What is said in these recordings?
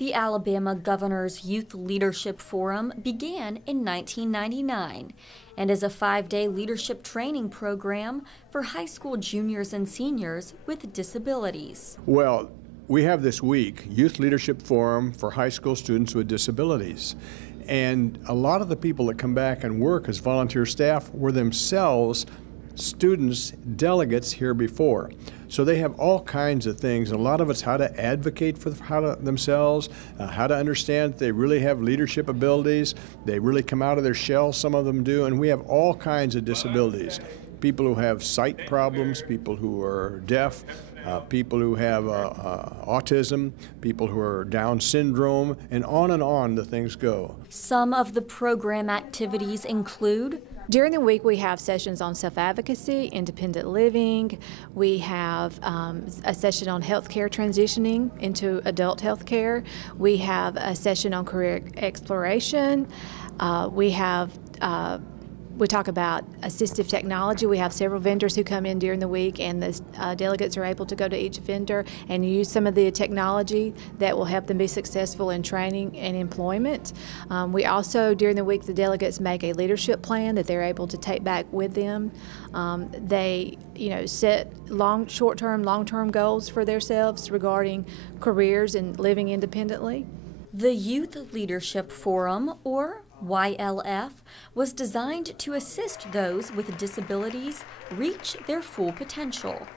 The Alabama Governor's Youth Leadership Forum began in 1999 and is a 5-day leadership training program for high school juniors and seniors with disabilities. Well, we have this week, Youth Leadership Forum for high school students with disabilities. And a lot of the people that come back and work as volunteer staff were themselves students, delegates here before. So they have all kinds of things. A lot of it's how to advocate for themselves, how to understand that they really have leadership abilities. They really come out of their shell, some of them do, and we have all kinds of disabilities. People who have sight problems, people who are deaf, people who have autism, people who are Down syndrome, and on the things go. Some of the program activities include: during the week, we have sessions on self-advocacy, independent living. We have a session on healthcare transitioning into adult healthcare. We have a session on career exploration. We talk about assistive technology. We have several vendors who come in during the week, and the delegates are able to go to each vendor and use some of the technology that will help them be successful in training and employment. We also, during the week, the delegates make a leadership plan that they're able to take back with them. They, set short-term, long-term goals for themselves regarding careers and living independently. The Youth Leadership Forum, or YLF, was designed to assist those with disabilities reach their full potential.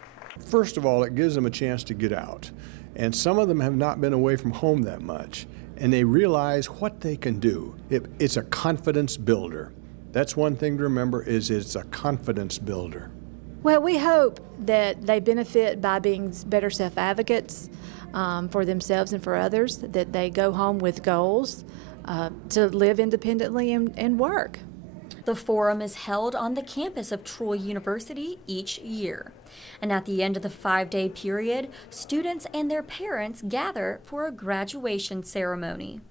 First of all, it gives them a chance to get out. And some of them have not been away from home that much. And they realize what they can do. It's a confidence builder. That's one thing to remember, is it's a confidence builder. Well, we hope that they benefit by being better self-advocates for themselves and for others, that they go home with goals to live independently and work. The forum is held on the campus of Troy University each year. And at the end of the 5-day period, students and their parents gather for a graduation ceremony.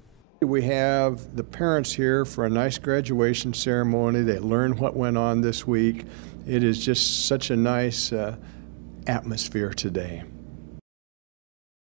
We have the parents here for a nice graduation ceremony. They learn what went on this week. It is just such a nice atmosphere today.